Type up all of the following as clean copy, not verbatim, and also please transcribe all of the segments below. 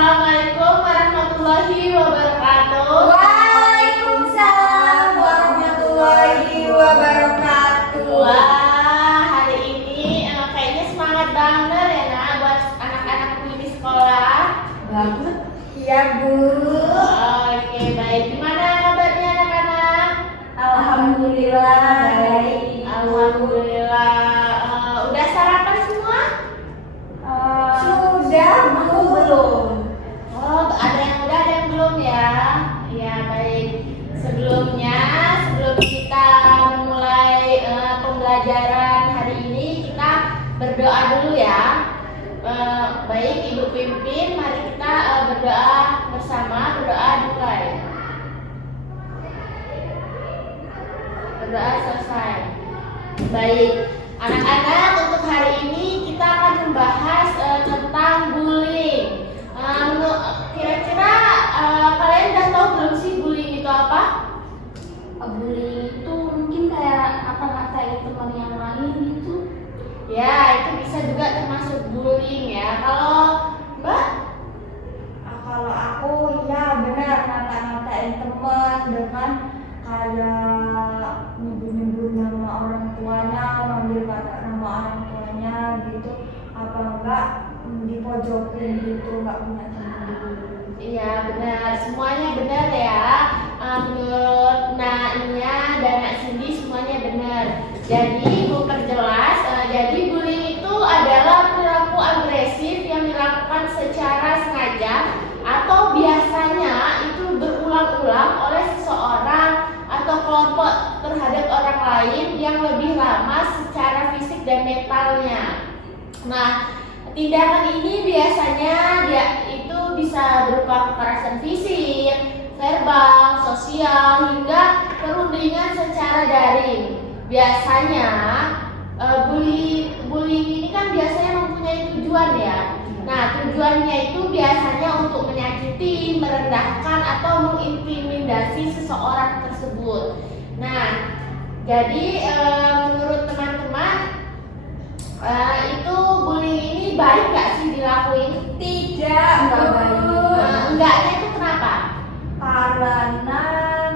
Assalamualaikum warahmatullahi wabarakatuh. Waalaikumsalam warahmatullahi wabarakatuh. Wah, hari ini kayaknya semangat banget ya nak buat anak-anak di sekolah. Banget. Iya, Bu. Oke, baik. Gimana kabarnya anak-anak? Alhamdulillah baik. Alhamdulillah. Udah sarapan semua? Sudah, Bu, belum? Oh, ada yang udah, ada yang belum ya? Ya, baik. Sebelum kita memulai pembelajaran hari ini, kita berdoa dulu ya. Baik, Ibu Pimpin, mari kita berdoa bersama. Berdoa dimulai. Berdoa selesai. Baik, anak-anak, untuk hari ini kita akan membahas tentang bullying. Kira-kira kalian udah tahu belum sih bullying itu apa? Bullying itu mungkin kayak ngata-ngatain teman yang lain gitu. Ya, itu bisa juga termasuk bullying ya. Kalau Mbak? Kalau aku ya benar ngata-ngatain teman dengan kayak nyebut-nyebut nama orang tuanya, manggil kata nama orang tuanya gitu, apa enggak dipojokin gitu, enggak punya teman dulu. Iya benar, semuanya benar ya. Menurut Nia dan Nak Cindy semuanya benar. Jadi mau perjelas, jadi bullying itu adalah perilaku agresif yang dilakukan secara sengaja atau biasanya itu berulang-ulang oleh seseorang atau kelompok terhadap orang lain yang lebih lama secara fisik dan mentalnya. Nah, tindakan ini biasanya dia itu bisa berupa kekerasan fisik, verbal, sosial, hingga perundingan secara daring. Biasanya bullying ini kan biasanya mempunyai tujuan ya. Nah, tujuannya itu biasanya untuk menyakiti, merendahkan, atau mengintimidasi seseorang tersebut. Nah, jadi menurut teman-teman itu bullying ini baik nggak sih dilakuin? Tidak, enggak baik. Enggaknya itu kenapa? Karena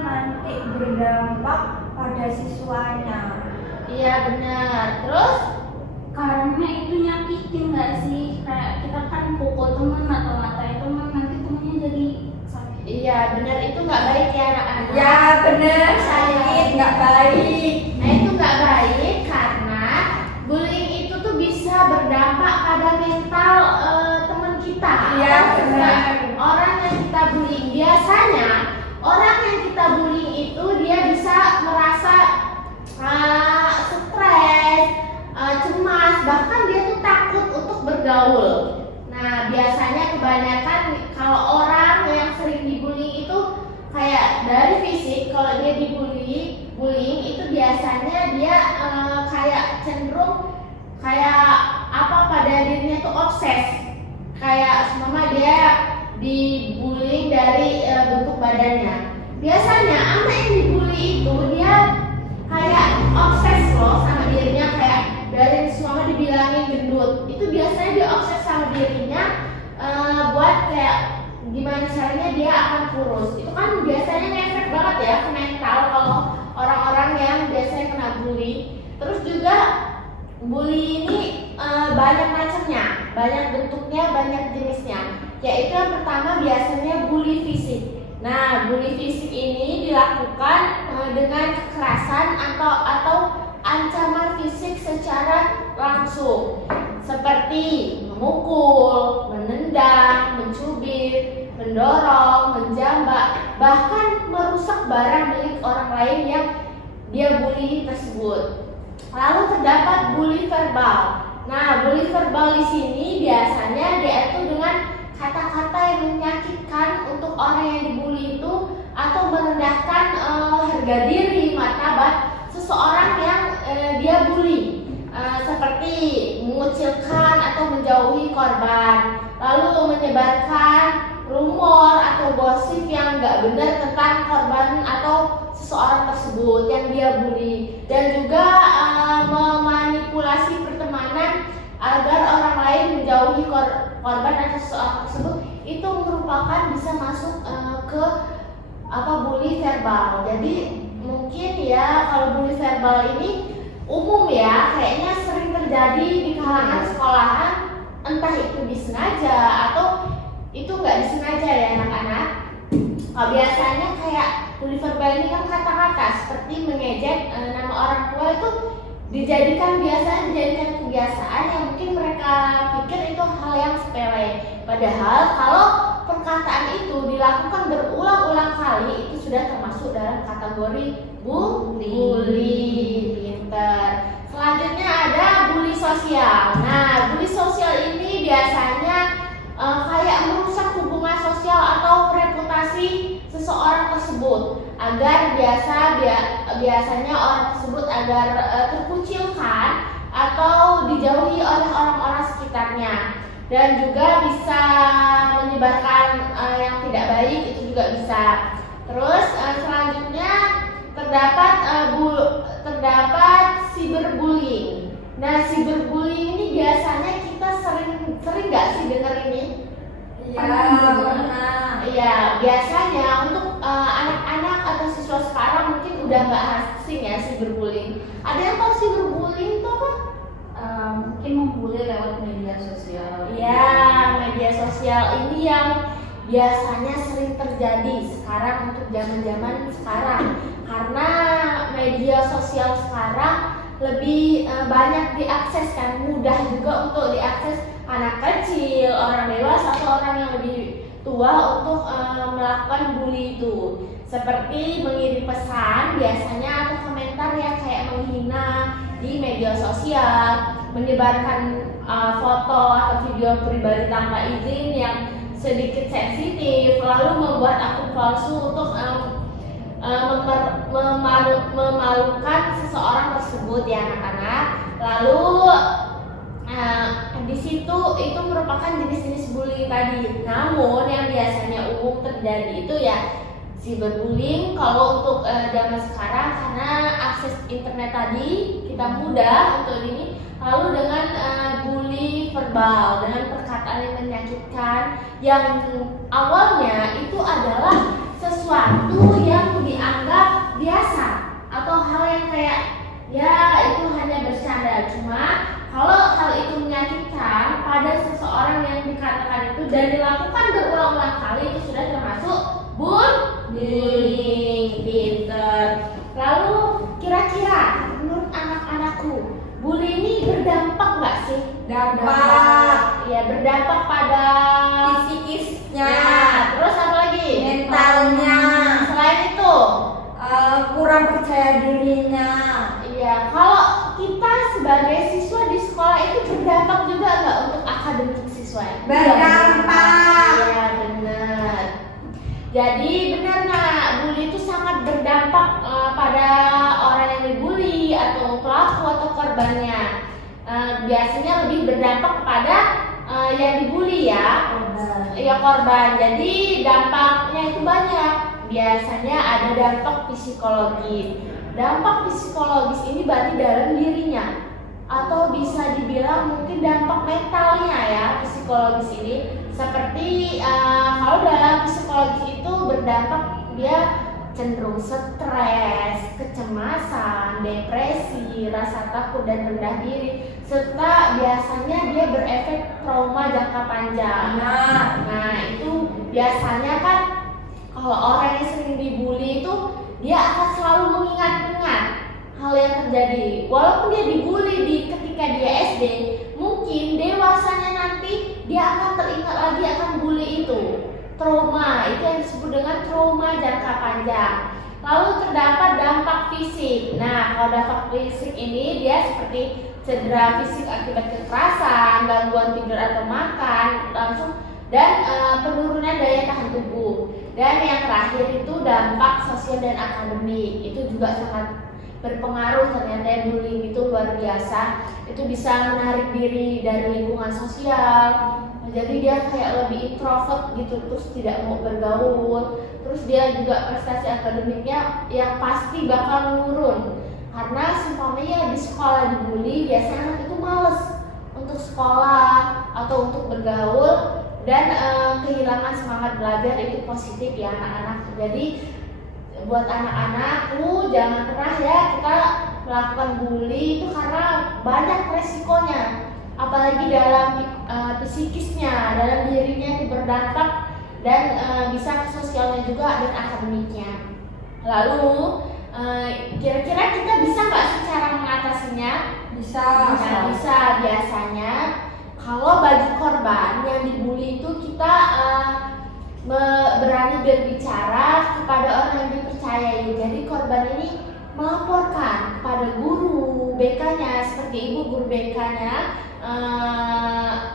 nanti berdampak pada siswanya. Iya benar. Terus? Karena itu nyakitin nggak sih? Kayak kita kan pukul teman atau ngatain teman, nanti temennya jadi sakit. Iya benar, itu nggak baik ya anak-anak. Ya benar, sakit nggak baik. Nah itu nggak baik karena bullying itu tuh bisa berdampak pada mental teman kita. Iya benar. Orang yang kita bullying, biasanya orang yang kita bullying itu dia bisa merasa stres, cemas, bahkan dia tuh takut untuk bergaul. Nah biasanya kebanyakan kalau orang yang sering dibullying itu kayak dari fisik, kalau dia bullying itu biasanya dia kayak cenderung kayak apa pada dirinya tuh obses, kayak semama dia dibullying dari bentuk badannya. Biasanya anak yang dibully itu dia kayak obses loh sama dirinya, kayak dari semua dibilangin gendut, itu biasanya dia obses sama dirinya buat kayak gimana caranya dia akan kurus. Itu kan biasanya ngefek banget ya ke mental kalau orang-orang yang biasanya kena bully. Terus juga bully ini banyak macamnya, banyak bentuknya, banyak jenisnya. Yaitu yang pertama biasanya bully fisik. Nah, bully fisik ini dilakukan dengan kekerasan atau ancaman fisik secara langsung, seperti memukul, menendang, mencubit, mendorong, menjambak, bahkan merusak barang milik orang lain yang dia bully tersebut. Lalu terdapat bully verbal. Nah, bully verbal di sini biasanya dia itu dengan kata-kata yang menyakitkan untuk orang yang dibully itu atau merendahkan harga diri, martabat seseorang yang dia bully, seperti mengucilkan atau menjauhi korban, lalu menyebarkan rumor atau gosip yang nggak benar tentang korban atau seseorang tersebut yang dia bully, dan juga memanipulasi pertemanan agar orang lain menjauhi korban atau seseorang tersebut itu merupakan bisa masuk ke bully verbal. Jadi mungkin ya kalau bully verbal ini umum ya, kayaknya sering terjadi di kalangan sekolahan, entah itu disengaja atau itu nggak disengaja ya anak-anak. Biasanya kayak bully verbal ini kan kata-kata seperti mengejek nama orang tua itu dijadikan kebiasaan yang mungkin mereka pikir itu hal yang sepele. Padahal kalau perkataan itu dilakukan berulang-ulang kali itu sudah termasuk dalam kategori bully. Pinter. Selanjutnya ada bully sosial. Nah, bully sosial ini biasanya kayak merusak hubungan sosial atau reputasi seseorang tersebut agar biasanya orang tersebut agar terkucilkan atau dijauhi oleh orang-orang sekitarnya, dan juga bisa menyebarkan yang tidak baik, itu juga bisa. Terus selanjutnya terdapat cyberbullying. Nah, cyberbullying ini biasanya kita sering nggak sih dengar ini? Iya, biasanya untuk anak-anak atau siswa sekarang mungkin udah nggak asing ya cyberbullying. Ada yang tahu cyberbullying itu apa? Mungkin membuli lewat media sosial. Ya, media sosial ini yang biasanya sering terjadi sekarang untuk zaman-zaman sekarang, karena media sosial sekarang lebih banyak diakses kan, mudah juga untuk diakses anak kecil, orang dewasa atau orang yang lebih tua untuk melakukan bully itu, seperti mengirim pesan biasanya atau komentar yang kayak menghina di media sosial, menyebarkan foto atau video pribadi tanpa izin yang sedikit sensitif, lalu membuat akun palsu untuk memalukan seseorang tersebut ya anak-anak. Lalu di situ itu merupakan jenis-jenis bullying tadi. Namun yang biasanya umum terjadi itu ya cyberbullying kalau untuk zaman sekarang, karena akses internet tadi kita mudah untuk ini. Lalu dengan bully verbal, dengan perkataan yang menyakitkan yang awalnya itu adalah sesuatu yang dianggap biasa atau hal yang kayak ya itu hanya bercanda. Cuma kalau hal itu menyakitkan pada seseorang yang dikatakan itu dan dilakukan berulang-ulang kali, itu sudah termasuk bullying. Pinter. Lalu kira-kira menurut anak-anakku, bully ini berdampak nggak sih? Dampak. Ya, berdampak pada Psikisnya. Ya, terus apa lagi? Mentalnya. Selain itu, kurang percaya dirinya. iya, kalau kita sebagai siswa di sekolah itu berdampak juga nggak untuk akademik siswa? Berdampak. Iya, benar. Jadi benar nak, bully itu sangat berdampak pada orang yang dibully atau pelaku atau korbannya. Biasanya lebih berdampak kepada yang dibully ya, korban. Jadi dampaknya itu banyak. Biasanya ada dampak psikologis. Dampak psikologis ini berarti dalam dirinya, atau bisa dibilang mungkin dampak mentalnya ya psikologis ini. Seperti kalau dalam psikologis itu berdampak dia cenderung stres, kecemasan, depresi, rasa takut dan rendah diri, serta biasanya dia berefek trauma jangka panjang. Nah itu biasanya kan kalau orang yang sering dibully itu dia akan selalu mengingat-ingat hal yang terjadi. Walaupun dia dibully ketika dia SD, mungkin dewasanya nanti dia akan teringat lagi akan bully itu. Trauma, itu yang disebut dengan trauma jangka panjang. Lalu terdapat dampak fisik. Nah, kalau dampak fisik ini dia seperti cedera fisik akibat kekerasan, gangguan tidur atau makan langsung, dan penurunan daya tahan tubuh. Dan yang terakhir itu dampak sosial dan akademik. Itu juga sangat berpengaruh, ternyata bullying itu luar biasa. Itu bisa menarik diri dari lingkungan sosial. Jadi dia kayak lebih introvert gitu, terus tidak mau bergaul. Terus dia juga prestasi akademiknya yang pasti bakal menurun. Karena seumpamanya di sekolah dibully, biasanya anak itu males untuk sekolah atau untuk bergaul. dan kehilangan semangat belajar itu positif ya anak-anak. Jadi buat anak-anakku jangan pernah ya kita melakukan bully itu karena banyak resikonya, apalagi dalam psikisnya, dalam dirinya itu berdampak dan bisa ke sosialnya juga dan akademiknya. Lalu kira-kira kita bisa nggak sih cara mengatasinya? Bisa. Nah, bisa. Biasanya kalau bagi korban yang dibully itu kita berani berbicara kepada orang yang dipercayai. Jadi korban ini melaporkan kepada guru BK-nya, seperti ibu guru BK-nya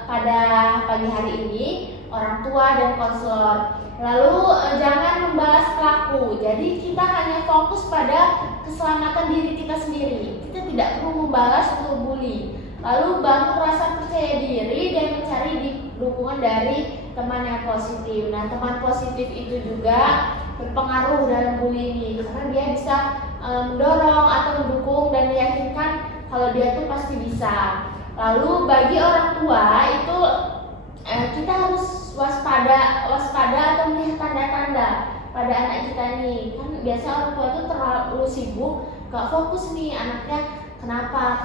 pada pagi hari ini, orang tua dan konselor. Lalu jangan membalas pelaku. Jadi kita hanya fokus pada keselamatan diri kita sendiri. Kita tidak perlu membalas untuk bully. Lalu bangun rasa percaya diri dan mencari dukungan dari teman yang positif. Nah, teman positif itu juga berpengaruh dalam bully ini karena dia bisa mendorong atau mendukung dan meyakinkan kalau dia tuh pasti bisa. Lalu bagi orang tua itu kita harus waspada atau melihat tanda-tanda pada anak kita nih. Kan biasa orang tua tuh terlalu sibuk, gak fokus nih anaknya kenapa.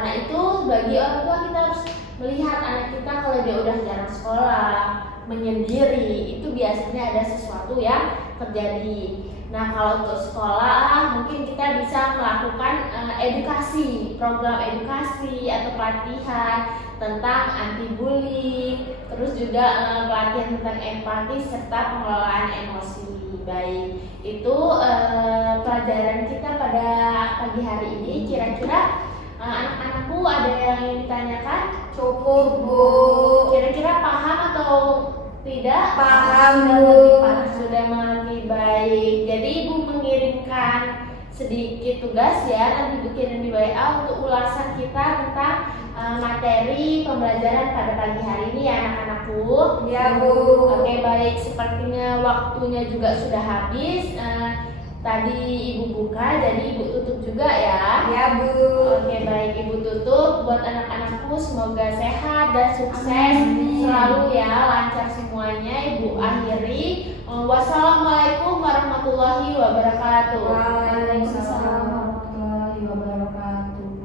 Nah itu bagi orang tua kita harus melihat anak kita kalau dia udah jarang sekolah, menyendiri, itu biasanya ada sesuatu yang terjadi. Nah kalau untuk sekolah mungkin kita bisa melakukan edukasi, program edukasi atau pelatihan tentang anti bullying, terus juga pelatihan tentang empati serta pengelolaan emosi. Baik, itu pelajaran kita pada pagi hari ini. Kira-kira anak-anakku ada yang ingin ditanyakan? Cukup, Bu. Kira-kira paham atau tidak? Paham, Bu. Bu. Sudah mengerti. Baik. Jadi Ibu mengirimkan sedikit tugas ya, nanti bikin di WA untuk ulasan kita tentang materi pembelajaran pada pagi hari ini ya anak-anakku. Ya, Bu. Oke, baik. Sepertinya waktunya juga sudah habis. Tadi Ibu buka, jadi Ibu tutup juga ya. Ya, Bu. Oke, baik. Ibu tutup. Buat anak-anakku semoga sehat dan sukses Amin. selalu ya, lancar semuanya. Ibu akhiri. Wassalamualaikum warahmatullahi wabarakatuh. Waalaikumsalam warahmatullahi wabarakatuh.